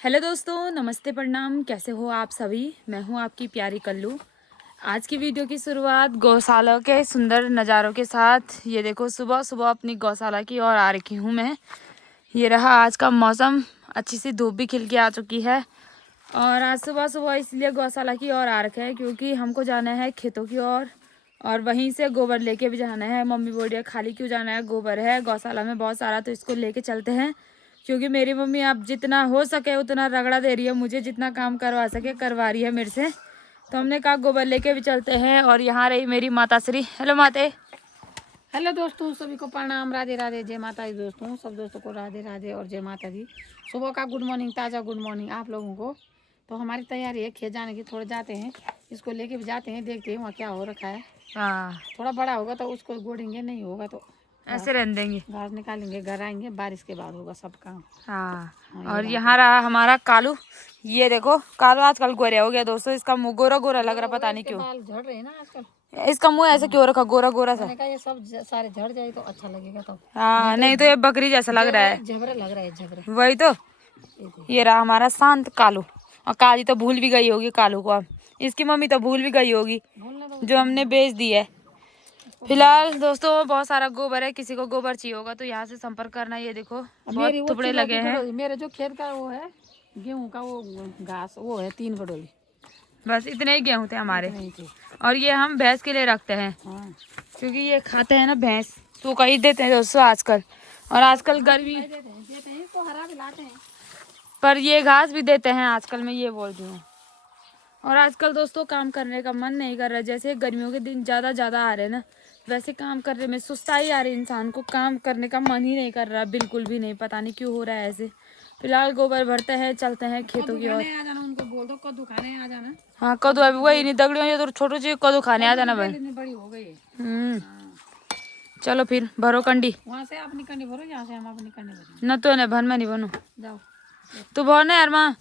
Hello दोस्तों, नमस्ते, प्रणाम। कैसे हो आप सभी? मैं हूं आपकी प्यारी कल्लू। आज की वीडियो की शुरुआत गौशाला के सुंदर नज़ारों के साथ। ये देखो, सुबह सुबह अपनी गौशाला की ओर आ रखी हूं मैं। ये रहा आज का मौसम, अच्छी सी धूप भी खिल के आ चुकी है। और आज सुबह सुबह इसलिए गौशाला की ओर आ रखे है क्योंकि हमको जाना है खेतों की ओर और वहीं से गोबर लेके भी जाना है। मम्मी बोल रही है खाली क्यों जाना है, गोबर है गौशाला में बहुत सारा, तो इसको लेके चलते हैं। क्योंकि मेरी मम्मी अब जितना हो सके उतना रगड़ा दे रही है मुझे, जितना काम करवा सके करवा रही है मेरे से। तो हमने कहा गोबर लेके भी चलते हैं। और यहाँ रही मेरी माता श्री। हेलो माते। हेलो दोस्तों, सभी को प्रणाम, राधे राधे, जय माता दी। दोस्तों सब दोस्तों को राधे राधे और जय माता दी। सुबह का गुड मॉर्निंग, ताज़ा गुड मॉर्निंग आप लोगों को। तो हमारी तैयारी है खेत जाने की, थोड़े जाते हैं, इसको लेके भी जाते हैं, देखते हैं वहाँ क्या हो रखा है। हाँ, थोड़ा बड़ा होगा तो उसको गोड़ेंगे, नहीं होगा तो ऐसे रहने देंगे। घास निकालेंगे, घर आएंगे, बारिश के बाद होगा सब काम। हाँ, हाँ, ये और बात यहाँ है। रहा हमारा कालू। ये देखो, कालू आजकल गोरा हो गया दोस्तों। इसका मुंह गोरा गोरा लग रहा, पता नहीं इसके क्यों। बाल झड़ रहे हैं ना आजकल। इसका मुंह ऐसे क्यों रखा गोरा गोरा सा? मैंने कहा ये सब सारे झड़ जाए तो अच्छा लगेगा। तो हाँ, नहीं तो ये बकरी जैसा लग रहा है। झबरे लग रहा है, झबरे। वही तो। ये देखो। ये रहा हमारा शांत कालू। और काली तो भूल भी गई होगी कालू को। अब इसकी मम्मी तो भूल भी गई होगी भूलने दो जो उसको, हमने बेच दी है। फिलहाल दोस्तों बहुत सारा गोबर है, किसी को गोबर चाहिए होगा तो यहाँ से संपर्क करना। ये देखो बहुत मेरी वो टुकड़े चिलो लगे की हैं। गडोली, मेरे जो खेत का वो है गेहूं का, वो घास वो है 3 गडोली। बस इतने ही गेहूं थे हमारे। इतने ही थे। और ये हम भैंस के लिए रखते हैं हाँ, क्योंकि ये खाते हैं ना भैंस, तो कहीं देते हैं दोस्तों आजकल। और आजकल गर्मी देते हैं इसको, हरा भी लाते हैं। पर ये घास भी देते हैं आजकल, मैं ये बोल रही हूँ। और आजकल दोस्तों काम करने का मन नहीं कर रहा। जैसे गर्मियों के दिन ज़्यादा आ रहे हैं ना, वैसे काम करने में सुस्ताई आ रही है। इंसान को काम करने का मन ही नहीं कर रहा, बिल्कुल भी नहीं। पता नहीं क्यों हो रहा है ऐसे। फिलहाल गोबर भरते हैं, चलते हैं खेतों की ओर। आ जाना, उनको बोल दो कद्दू खाने आ जाना। हाँ, कद्दू अभी वही नहीं दगड़ियों, ये तो छोटू जी कद्दू खाने आ जाना भाई। इतनी बड़ी हो गई है। चलो फिर भरो कंडी। वहाँ से अपनी कंडी भरो, यहाँ से हम अपनी कंडी भरेंगे। न तो ने भन में नहीं बनो। जाओ। तू भर ना यार माँ।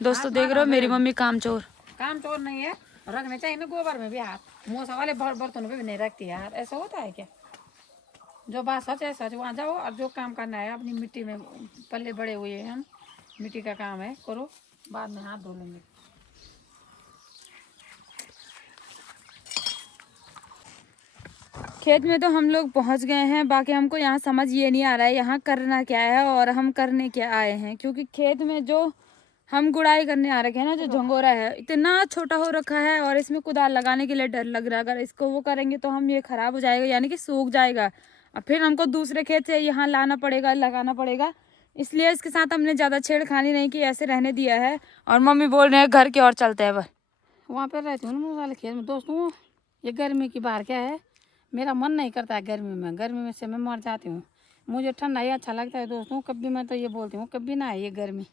दोस्तों देख रहे हो मेरी मम्मी काम चोर। काम चोर नहीं है, रखने चाहिए ना गोबर में भी हाथ। मोसा वाले बर्तनों पे भी नहीं रखती यार, ऐसा होता है क्या? जो बात सच है सच, वहाँ जाओ और जो काम करना है अपनी मिट्टी में पल्ले बड़े हुए हैं हम, मिट्टी का काम है करो, बाद में हाथ धो लेंगे। खेत में तो हम लोग पहुंच गए हैं। बाकी हमको यहाँ समझ ये नहीं आ रहा है यहाँ करना क्या है और हम करने क्या आए हैं। क्योंकि खेत में जो हम गुड़ाई करने आ रखे हैं ना, जो झंगोरा है इतना छोटा हो रखा है और इसमें कुदाल लगाने के लिए डर लग रहा है। अगर इसको वो करेंगे तो हम ये खराब हो जाएगा, यानी कि सूख जाएगा और फिर हमको दूसरे खेत से यहाँ लाना पड़ेगा, लगाना पड़ेगा। इसलिए इसके साथ हमने ज़्यादा छेड़खानी नहीं की, ऐसे रहने दिया है। और मम्मी बोल रहे हैं घर की ओर चलते हैं। वहाँ पर रहती हूँ ना वाले खेत में। दोस्तों ये गर्मी की बार क्या है, मेरा मन नहीं करता है गर्मी में। गर्मी में से मैं मर जाती हूँ। मुझे ठंडा ही अच्छा लगता है दोस्तों। कभी मैं तो ये बोलती हूँ कभी ना है ये गर्मी।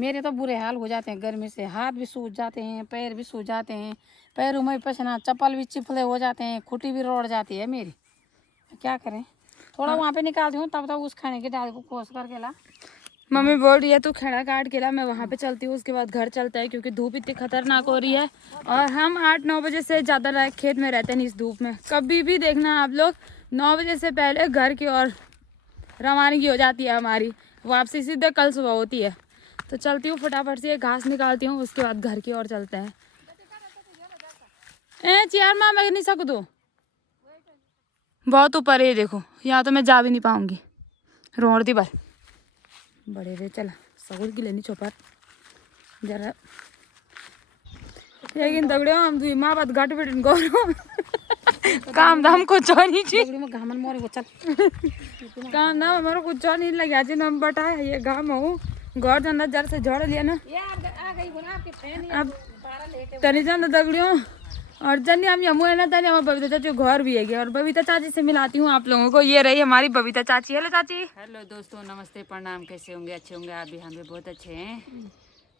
मेरे तो बुरे हाल हो जाते हैं गर्मी से, हाथ भी सूज जाते हैं, पैर भी सूज जाते हैं, पैरों में पसीना, चप्पल भी चिपले हो जाते हैं, खुटी भी रोड़ जाती है मेरी। क्या करें, थोड़ा वहाँ पे निकालती हूँ तब तक उस खाने के डाल को खोस करके ला। मम्मी बोल रही है तू खेड़ा काट के ला, मैं वहाँ पे चलती हूँ, उसके बाद घर चलता है क्योंकि धूप इतनी खतरनाक हो रही है। और हम 8-9 बजे से ज़्यादा खेत में रहते नहीं इस धूप में। कभी भी देखना आप लोग 9 बजे से पहले घर की ओर रवानगी हो जाती है हमारी, वापसी सीधे कल सुबह होती है। तो चलती हूँ फटाफट से घास निकालती हूँ, उसके बाद घर की ओर चलते हैं। चियार माँ मैं नहीं सकूँ, बहुत ऊपर है देखो, यहाँ तो मैं जा भी नहीं पाऊँगी। रोड दी पर बड़े रे चला सगुल की लेनी चौपर जरा। लेकिन दगड़ियों हम दुई माँ बात घाट बेटन गौरव काम धाम कुछ नहीं छी, में घामन मोरे को चल। काम धाम हमारा कुछ नहीं लगा जी। नम बटा ये घाम हो घर जाना जरा से झड़ लिया ना। अब तनी जान दगड़ियों और जनी हम यमु है ना, तनी हमारे बबीता चाची घर भी है। और बबीता चाची से मिलाती हूँ आप लोगों को। ये रही हमारी बबीता चाची। हेलो चाची। हेलो दोस्तों, नमस्ते, प्रणाम। कैसे होंगे? अच्छे होंगे आप भी, हम भी बहुत अच्छे हैं।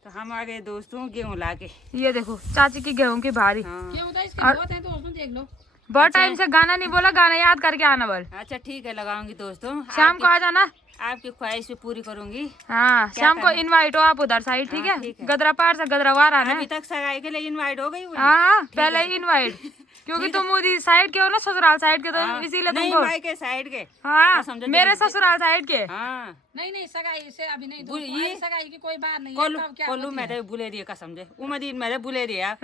तो हम आ गए दोस्तों गेहूँ ला के। ये देखो चाची की गेहूं की भारी। हाँ, क्या होता है इसके बहुत है तो उसमें देख लो। बहुत टाइम से गाना नहीं बोला, गाना याद करके आना बल। अच्छा ठीक है, लगाऊंगी दोस्तों। शाम को आ जाना। आपकी ख्वाहिश भी पूरी करूंगी। हाँ, शाम को इनवाइट हो आप उधर साइड, ठीक है? ठीक है। गदरा पार से गदरावार आना अभी है। तक सगाई के लिए इनवाइट हो गई हुई। हाँ, पहले ही इनवाइट। क्योंकि तुम उधर साइड के हो ना, ससुराल साइड के, तो इसीलिए नहीं तुमको। माई के साइड के। हाँ समझो मेरे ससुराल साइड के। हाँ नहीं सगाई से अभी नहीं ये- दोस्तों, सगाई की कोई बात नहीं है, कोलू कब क्या कोलू होती है। मेरे बुले दिए का समझे, उमदीन मेरे बुले दिया।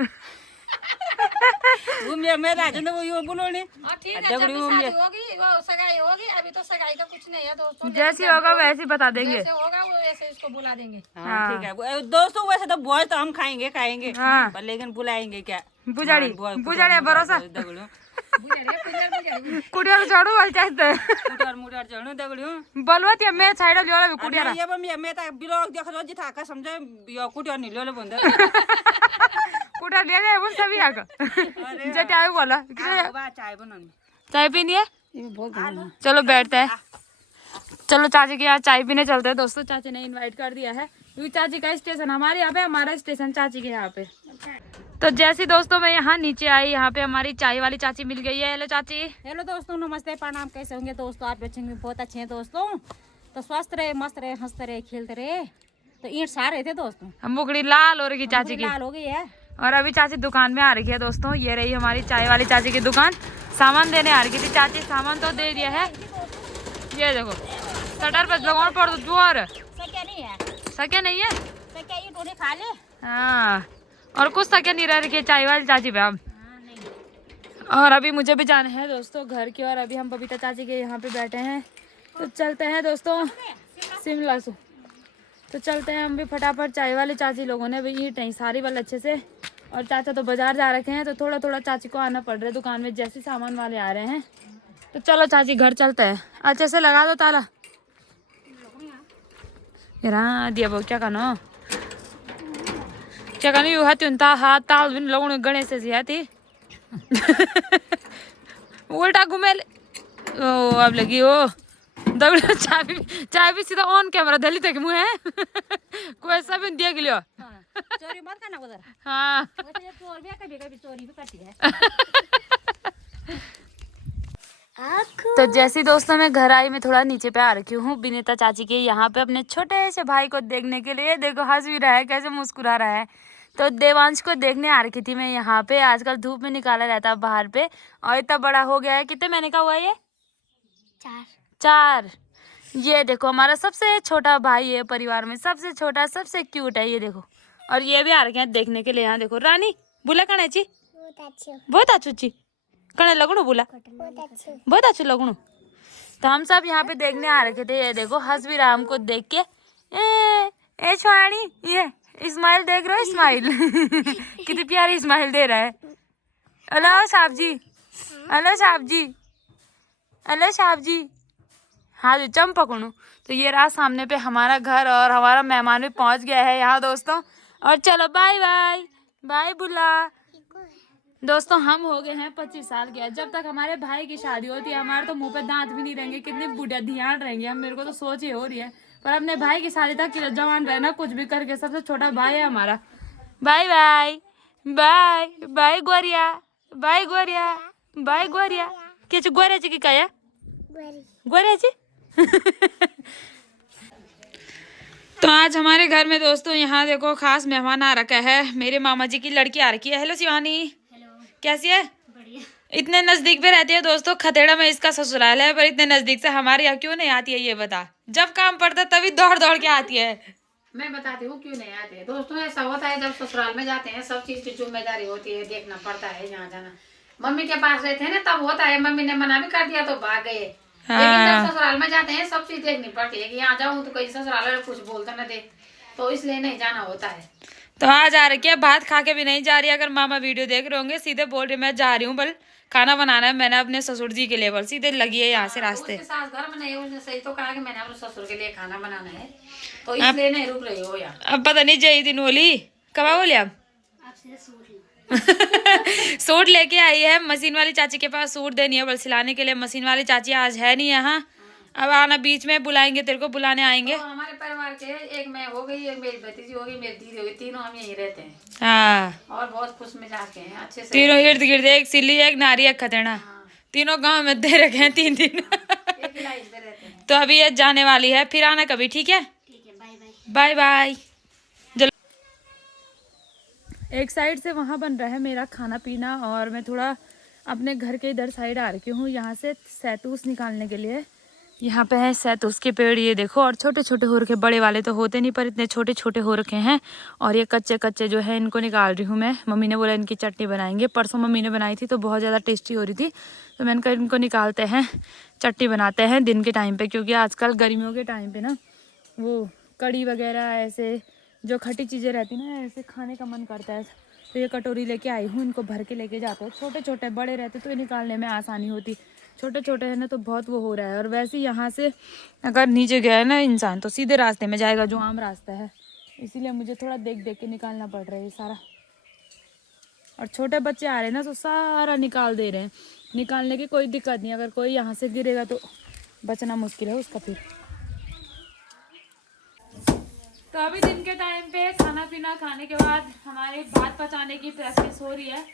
वो मेरा है वो यो बोलो ने। हाँ ठीक है, जब भी शादी होगी वो सगाई होगी, अभी तो सगाई का कुछ नहीं है दोस्तों। जैसी होगा वैसे बता देंगे। जैसे होगा वो वैसे इसको बुला देंगे। हाँ ठीक है दोस्तों, वैसे तो भोज तो हम खाएंगे हाँ। पर लेकिन बुलाएंगे क्या। बुजाड़ी बुजाड़ी भरोसा दगड़ू कुटिया चढ़ू वाल चाहते मुटर मुटर चढ़ू दगड़ू बलवत या मैं साइड लियोला भी कुटिया ये बम मैं ता बिलोग देख रो जिथा का समझे यो कुटिया नहीं लेले बंद। कुटिया ले जाए उन सभी आका जटे आए बोला बा चाय बनानी। चाय पीनी है, ये बोल दो चलो बैठते हैं। चलो चाची के यहाँ चाय पीने चलते हैं दोस्तों। चाची ने इनवाइट कर दिया है क्योंकि चाची का स्टेशन हमारे यहाँ पे, हमारा स्टेशन चाची के यहाँ पे। तो जैसे दोस्तों मैं यहाँ नीचे आई, यहाँ पे हमारी चाय वाली चाची मिल गई है। हेलो चाची। हेलो दोस्तों, नमस्ते प्रणाम। कैसे होंगे दोस्तों? आप बच्चे भी बहुत अच्छे हैं दोस्तों। तो स्वस्थ रहे, मस्त रहे, हंसते रहे, खेलते रहे। तो ईंट सा रहे थे दोस्तों, हम मुखड़ी लाल हो रही चाची की, लाल हो गई है। और अभी चाची दुकान में आ रही है दोस्तों। ये रही हमारी चाय वाली चाची की दुकान। सामान देने आ रही थी चाची, सामान तो दे दिया है। ये देखो शटर पे लगाना पड़ दो और सके नहीं है, सके नहीं है। सके ईंट उन्हें खा ले। हाँ और कुछ सके नहीं रह रही है चाय वाली चाची पे हम। और अभी मुझे भी जाना है दोस्तों घर की, और अभी हम बबीता चाची के यहाँ पे बैठे हैं। तो चलते हैं दोस्तों शिमला से। तो चलते हैं हम भी फटाफट। चाय वाली चाची लोगों ने भी ईंट नहीं सारी वाले अच्छे से, और चाचा तो बाजार जा रखे हैं, तो थोड़ा थोड़ा चाची को आना पड़ रहा है दुकान में, जैसे सामान वाले आ रहे हैं। तो चलो चाची घर चलते हैं। अच्छे से लगा दो ताला। यार दिया बहु क्या करना क्या करनी यू हाथी उनता हाथ ताल बिन लगने गणेश से हाथी उल्टा घुमे ओ अब लगी ओ दगड़ चाय भी सीधा ऑन कैमरा दली तक मुँह है कोई सब देख लियो। चोरी मत करना उधर। हाँ वैसे चोर भी कभी कभी चोरी भी करती है। तो जैसी दोस्तों मैं घर आई, मैं थोड़ा नीचे पे आ रखी हूँ विनीता चाची के यहाँ पे अपने छोटे से भाई को देखने के लिए। देखो हंस भी रहा है, कैसे मुस्कुरा रहा है। तो देवांश को देखने आ रखी थी मैं यहाँ पे। आजकल धूप में निकाला रहता है बाहर पे, और इतना बड़ा हो गया है। कितने महीने का हुआ ये? 4। ये देखो हमारा सबसे छोटा भाई है परिवार में, सबसे छोटा, सबसे क्यूट है। ये देखो, और ये भी आ रखे हैं देखने के लिए। यहाँ देखो रानी बोला कण ची बहुत अच्छू ची कण लगनू बोला बहुत अच्छू लगनू। तो हम सब यहाँ पे देखने आ रखे थे। ये देखो हंस भी रहा हमको देख के। ए छोड़ी ये स्माइल देख रहे हो? स्माइल कितनी प्यारी स्माइल दे रहा है। हेलो साहब जी, हेलो साहब जी, हेलो साहब जी। हाँ जी चम पकड़ू। तो ये रहा सामने पे हमारा घर, और हमारा मेहमान भी पहुंच गया है यहाँ दोस्तों। और चलो बाय बाय बाय बुला। दोस्तों हम हो गए हैं 25 साल के। जब तक हमारे भाई की शादी होती है हमारे तो मुंह पे दांत भी नहीं रहेंगे, कितने बुढ़िया ध्यान रहेंगे हम। मेरे को तो सोच ही हो रही है, पर अपने भाई की शादी तक जवान रहना कुछ भी करके। सबसे छोटा भाई है हमारा। बाय बाय बाय बाय गोरिया, बाय गोरिया, बाय गोरिया। क्या गोरिया जी की क्या गोरिया जी तो आज हमारे घर में दोस्तों यहाँ देखो खास मेहमान आ रखा है। मेरे मामा जी की लड़की आ रखी है। हेलो शिवानी, कैसी है? बढ़िया। इतने नजदीक पे रहती है दोस्तों। खतेड़ा में इसका ससुराल है, पर इतने नजदीक से हमारे यहाँ क्यों नहीं आती है ये बता। जब काम पड़ता तभी दौड़ दौड़ के आती है। मैं बताती हूँ क्यों नहीं आते दोस्तों। ऐसा होता है जब ससुराल में जाते हैं, सब चीज की जिम्मेदारी होती है, देखना पड़ता है यहाँ जाना। मम्मी के पास रहते हैं ना तब होता है, मम्मी ने मना भी कर दिया तो भाग गए। लेकिन जब ससुराल में जाते हैं सब चीज देखनी पड़ती है कि यहाँ जाऊँ तो कहीं ससुराल वाले कुछ बोलते ना दे, तो इसलिए नहीं जाना होता है। तो आज आ रही है, भात खा के भी नहीं जा रही। अगर मामा वीडियो देख रहे होंगे सीधे बोल रहे मैं जा रही हूँ, बल खाना बनाना है मैंने अपने ससुर जी के लिए। बल सीधे लगी है यहाँ से रास्ते। उसके सास घर में नहीं, उसने सही तो कहा कि मैंने अपने ससुर के लिए खाना बनाना है, तो इसलिए नहीं रुक रही हो यार। अब पता नहीं जय दिन बोली कब बोली अब सूट लेके आई है मशीन वाली चाची के पास। सूट देनी है बल सिलाने के लिए। मशीन वाली चाची आज है नहीं यहाँ, अब आना बीच में, बुलाएंगे तेरे को, बुलाने आएंगे। तो हमारे परिवार के एक मैं हो गई, एक मेरी भतीजी हो गई, मेरी दीदी हो गई, तीनों हम यहीं रहते हैं। हाँ और बहुत खुश मिजाज के हैं, अच्छे से। तीनों इर्द गिर्द, एक सिल्ली, एक नारी, एक खतेड़ा, तीनों गांव में दे रखे हैं 3 दिन एक ही लाइन पे रहते हैं। तो अभी ये जाने वाली है, फिर आना कभी, ठीक है? Bye bye. एक साइड से वहाँ बन रहा है मेरा खाना पीना, और मैं थोड़ा अपने घर के इधर साइड आ रखी हूँ, यहाँ से सैतूस निकालने के लिए। यहाँ पे है सैतूस के पेड़, ये देखो, और छोटे छोटे हो रखे, बड़े वाले तो होते नहीं पर इतने छोटे छोटे हो रखे हैं। और ये कच्चे कच्चे जो है इनको निकाल रही हूँ मैं। मम्मी ने बोला इनकी चटनी बनाएंगे, परसों मम्मी ने बनाई थी तो बहुत ज़्यादा टेस्टी हो रही थी, तो मैंने कहा इनको निकालते हैं, चटनी बनाते हैं दिन के टाइम पर, क्योंकि आजकल गर्मियों के टाइम पर ना वो कड़ी वगैरह ऐसे जो खट्टी चीज़ें रहती ना ऐसे खाने का मन करता है। तो ये कटोरी लेके आई हूँ, इनको भर के लेके जाते हो। छोटे छोटे, बड़े रहते तो ये निकालने में आसानी होती, छोटे छोटे है ना तो बहुत वो हो रहा है। और वैसे यहाँ से अगर नीचे गया है ना इंसान तो सीधे रास्ते में जाएगा जो आम रास्ता है, इसीलिए मुझे थोड़ा देख देख के निकालना पड़ रहा है ये सारा। और छोटे बच्चे आ रहे हैं ना तो सारा निकाल दे रहे हैं। निकालने की कोई दिक्कत नहीं, अगर कोई यहाँ से गिरेगा तो बचना मुश्किल है उसका फिर। तो अभी दिन के टाइम पे खाना पीना खाने के बाद हमारे भात पचाने की प्रैक्टिस हो रही है।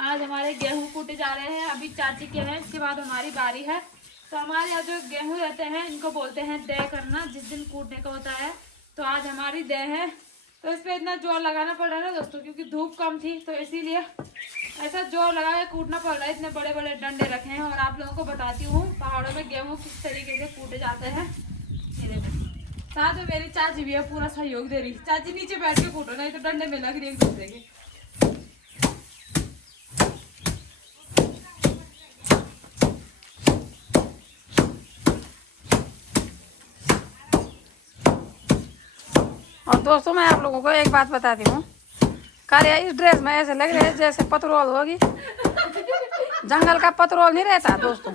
आज हमारे गेहूं कूटे जा रहे हैं, अभी चाची के हैं, इसके बाद हमारी बारी है। तो हमारे यहाँ जो गेहूं रहते हैं इनको बोलते हैं दे करना, जिस दिन कूटने का होता है। तो आज हमारी दे है, तो इस पर इतना जोर लगाना पड़ रहा है ना दोस्तों, क्योंकि धूप कम थी तो इसीलिए ऐसा जोर लगा के कूटना पड़ रहा है। इतने बड़े बड़े डंडे रखे हैं। और आप लोगों को बताती हूँ पहाड़ों में गेहूँ किस तरीके से कूटे जाते हैं। ये देखो, साथ में मेरी चाची भी है, पूरा सहयोग दे रही। चाची नीचे बैठ के कूटो, नहीं तो डंडे में लग रही है एक दूसरे के। और दोस्तों मैं आप लोगों को एक बात बताती हूँ, कार्य इस ड्रेस में ऐसे लग रहे हैं जैसे पतरोल होगी। जंगल का पतरोल नहीं रहता दोस्तों।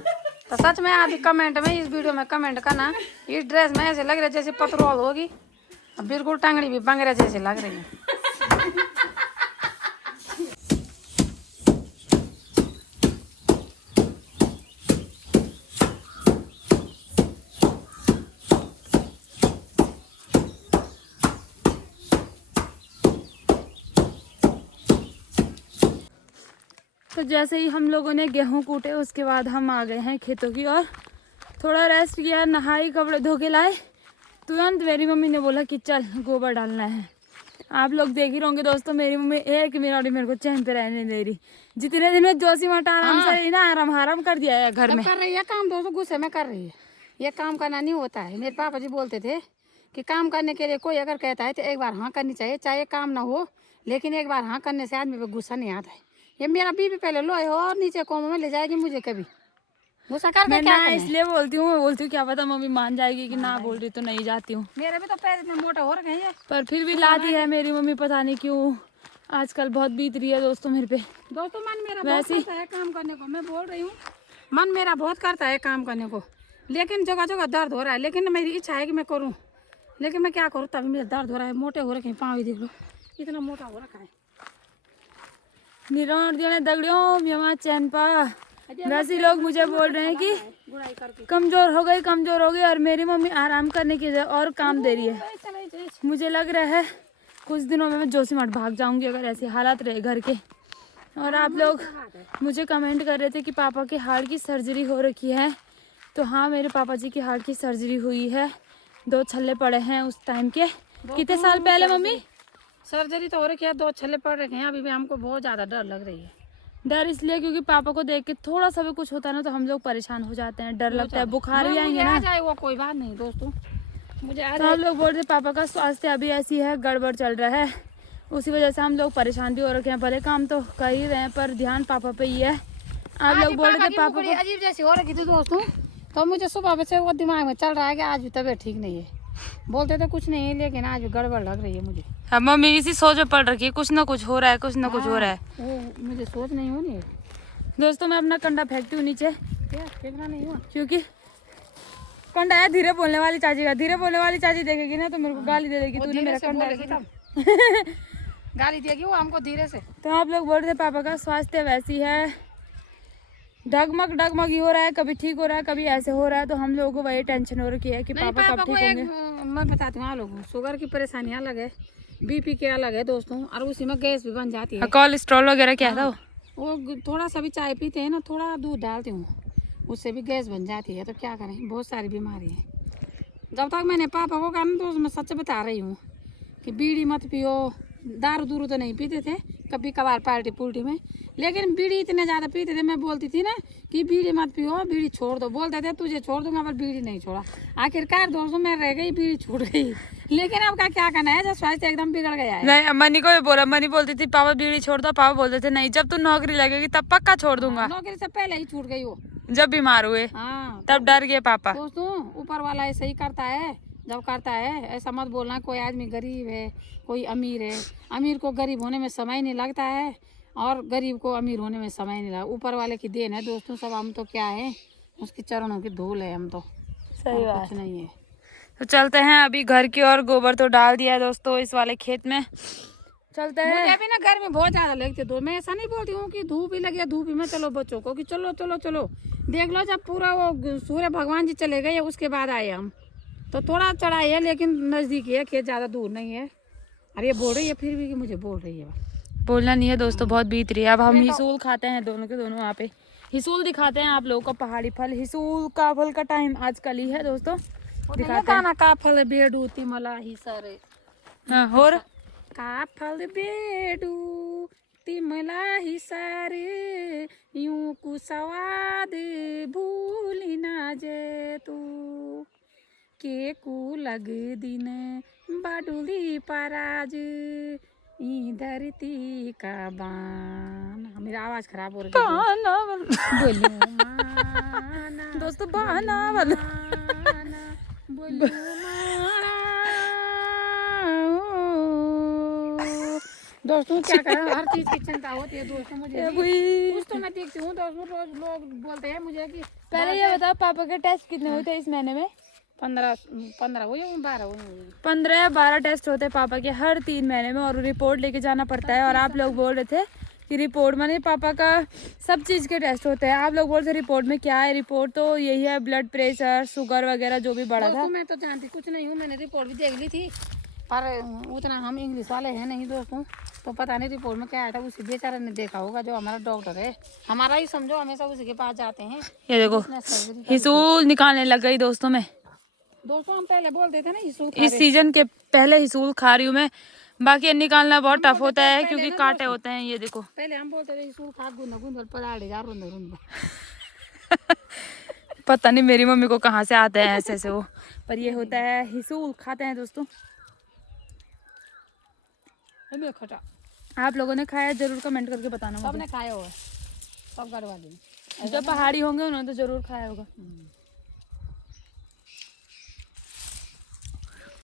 तो सच में आप कमेंट में, इस वीडियो में कमेंट करना, इस ड्रेस में ऐसे लग रहे जैसे पतरोल होगी। बिल्कुल टांगड़ी भी बंगरे जैसे लग रही है। तो जैसे ही हम लोगों ने गेहूं कूटे उसके बाद हम आ गए हैं खेतों की ओर। थोड़ा रेस्ट किया, नहाई, कपड़े धो के लाए, तुरंत मेरी मम्मी ने बोला कि चल गोबर डालना है। आप लोग देख ही होंगे दोस्तों, मेरी मम्मी एक मिनट मेरे को चैन पे रहने दे रही। जितने दिन में जोशीमठ आराम से ना आराम कर दिया है घर में। कर रही है काम दोस्तों, गुस्से में कर रही है। ये काम करना नहीं होता है। मेरे पापा जी बोलते थे कि काम करने के लिए कोई अगर कहता है तो एक बार हाँ करनी चाहिए, चाहे काम ना हो, लेकिन एक बार हाँ करने से आदमी पे गुस्सा नहीं आता है। ये मेरा बीबी पहले लो हो और नीचे कोमों में ले जाएगी मुझे, कभी गुस्सा कर मैं ना इसलिए बोलती हूँ क्या पता मम्मी मान जाएगी कि ना बोल रही तो नहीं जाती हूँ। मेरे भी तो पैर इतने मोटे हो रखे हैं, पर फिर भी लाती है मेरी मम्मी, पता नहीं क्यों आजकल बहुत बीत रही है दोस्तों मेरे पे। दोस्तों मन मेरा बहुत करता है काम करने को, मैं बोल रही हूँ मन मेरा बहुत करता है काम करने को, लेकिन जगह जगह दर्द हो रहा है। लेकिन मेरी इच्छा है कि मैं करूँ, लेकिन मैं क्या करूँ, तभी मेरा दर्द हो रहा है। मोटे हो रखे हैं पाँव ही देख लो, इतना मोटा हो रखा है। दगड़ियों चैन पा वैसे लोग मुझे बोल रहे हैं कि कमजोर हो गई और मेरी मम्मी आराम करने की जगह और काम दे रही है। मुझे लग रहा है कुछ दिनों में मैं जोशीमठ भाग जाऊंगी अगर ऐसे हालात रहे घर के। और आप लोग मुझे कमेंट कर रहे थे कि पापा के हार्ट की सर्जरी हो रखी है, तो हाँ मेरे पापा जी की हार्ट की सर्जरी हुई है। 2 छल्ले पड़े हैं उस टाइम के, कितने साल पहले मम्मी सर्जरी तो हो रखी है, 2 छल्ले पड़ रखे हैं। अभी भी हमको बहुत ज़्यादा डर लग रही है। डर इसलिए क्योंकि पापा को देख के थोड़ा सा भी कुछ होता है ना तो हम लोग परेशान हो जाते हैं, डर लगता है बुखार भी आएंगे ना। जाए वो कोई बात नहीं दोस्तों, मुझे तो हम लोग बोल रहे पापा का स्वास्थ्य अभी ऐसी है, गड़बड़ चल रहा है, उसी वजह से हम लोग परेशान भी हो रखे हैं। भले काम तो कर ही रहे हैं पर ध्यान पापा पे ही है। आप लोग बोल रहे थे पापा को अजीब जैसी हो रखी थी दोस्तों, तो मुझे सुबह से वो दिमाग में चल रहा है कि आज भी तबीयत ठीक नहीं है। बोलते तो कुछ नहीं है, लेकिन आज भी गड़बड़ लग रही है मुझे। अब मम्मी इसी सोच में पड़ रखी है, कुछ ना कुछ हो रहा है, कुछ ना कुछ हो रहा है। वो मुझे सोच नहीं होनी है दोस्तों। मैं अपना कंडा फेंकती हूँ नीचे, क्या फेंकना नहीं हुआ, क्योंकि कंडा है धीरे बोलने वाली चाची का। धीरे बोलने वाली चाची देखेगी ना तो मेरे को गाली दे देगी, तूने मेरा कंडा गाली देगी वो हमको धीरे से। तो आप लोग बोल रहे थे पापा का स्वास्थ्य वैसी है, डगमग ही हो रहा है, कभी ठीक हो रहा है कभी ऐसे हो रहा है। तो हम लोगों को वही टेंशन हो रखी है कि पापा कब ठीक होंगे। मैं बताती हूँ आप लोगों को, शुगर की परेशानी अलग है, बीपी के अलग है दोस्तों, और उसी में गैस भी बन जाती है। कोलेस्ट्रॉल वगैरह क्या था वो थोड़ा सा भी चाय पीते हैं ना, थोड़ा दूध डालती हूँ, उससे भी गैस बन जाती है। तो क्या करें, बहुत सारी बीमारी है। जब तक मैंने पापा को कहा ना, तो मैं सच बता रही हूँ कि बीड़ी मत पियो, दारू दूरू तो नहीं पीते थे, कभी कभार पार्टी पुर्टी में, लेकिन बीड़ी इतने ज़्यादा पीते थे। मैं बोलती थी ना कि बीड़ी मत पियो, बीड़ी छोड़ दो, बोलते थे तुझे छोड़ दूंगा, पर बीड़ी नहीं छोड़ा। आखिरकार दोस्तों मैं रह गई, बीड़ी छूट गई। लेकिन अब का क्या करना है, जब स्वास्थ्य एकदम बिगड़ गया है। नहीं, मनी को भी बोला, मनी बोलती थी पापा बीड़ी छोड़ दो, पापा बोलते थे नहीं, जब तू नौकरी लगेगी तब पक्का छोड़ दूंगा। नौकरी से पहले ही छूट गई वो। जब बीमार हुए हाँ, तब डर गए पापा। दोस्तों ऊपर वाला ऐसे ही करता है, जब करता है ऐसा मत बोलना कोई आदमी गरीब है कोई अमीर है। अमीर को गरीब होने में समय नहीं लगता है और गरीब को अमीर होने में समय नहीं लगता। ऊपर वाले की देन है दोस्तों, सब हम तो क्या है, उसके चरणों की धूल है हम तो, सही और कुछ नहीं है। तो चलते हैं अभी घर की ओर। गोबर तो डाल दिया है दोस्तों इस वाले खेत में, चलते हैं। मुझे अभी ना गर्मी बहुत ज्यादा लगती है, तो मैं ऐसा नहीं बोलती हूँ कि धूप ही लगे, धूप ही में चलो बच्चों को कि चलो चलो चलो। देख लो जब पूरा वो सूर्य भगवान जी चले गए उसके बाद आए हम, तो थोड़ा चढ़ाई है लेकिन नजदीक है, खेत ज्यादा दूर नहीं है। अरे ये बोल रही है फिर भी कि मुझे बोल रही है। बोलना नहीं है दोस्तों, बहुत बीत रही है। अब हम हिसूल खाते हैं दोनों के दोनों। वहाँ पे हिसूल दिखाते हैं आप लोगों को, पहाड़ी फल। हिसूल का फल का टाइम आजकल ही है दोस्तों, दिखाते हैं। का फल बेडू तिमला ही सारे, हाँ, और का फल बेडू तिमला ही सारे, यूं कु स्वाद भूल ना जे तू, के कु लग दिन बाडुली पराज, ई धरती का बान। मेरी आवाज खराब हो रही है। बोलू माना दोस्तों बहाना वाला। माना, बोलू माना। दोस्तों क्या करें, हर चीज की चिंता होती है दोस्तों मुझे भी। कुछ तो मैं देखती हूँ दोस्तों, रोज लोग बोलते हैं मुझे कि पहले ये बताओ पापा के टेस्ट कितने हुए थे इस महीने में? 15 हुई 12 हुई। 15-12 टेस्ट होते हैं पापा के हर 3 महीने में, और रिपोर्ट लेके जाना पड़ता है। और आप लोग बोल रहे थे कि रिपोर्ट माने पापा का सब चीज़ के टेस्ट होते हैं। आप लोग बोल रहे थे रिपोर्ट में क्या है? रिपोर्ट तो यही है, ब्लड प्रेशर, शुगर वगैरह जो भी बढ़ा था। मैं तो जानती कुछ नहीं हूँ, मैंने रिपोर्ट भी देख ली थी, पर उतना हम इंग्लिश वाले हैं नहीं दोस्तों, तो पता नहीं रिपोर्ट में क्या आया था। उसी बेचारे ने देखा होगा, जो हमारा डॉक्टर है, हमारा ही समझो, हमेशा उसी के पास जाते हैं। ये देखो उसने सर्जरी कर हिसूल निकालने लग गई दोस्तों मैं। दोस्तों हम पहले बोलते थे ना हिसूल इस सीजन के पहले हिसूल खा रही हूँ मैं, बाकी निकालना बहुत टफ होता है क्योंकि कांटे होते हैं। ये देखो पहले हम बोलते थे हिसूल खा गुंद गुंद पदाड़े जा रुंद रुंद। पता नहीं मेरी मम्मी को कहाँ से आते हैं ऐसे वो, पर ये होता है हिसूल खाते हैं दोस्तों। खटा आप लोगों ने खाया जरूर कमेंट करके बताना। सबने खाया हुआ है, सब घर वाले। जो पहाड़ी होंगे उन्होंने तो जरूर खाया होगा।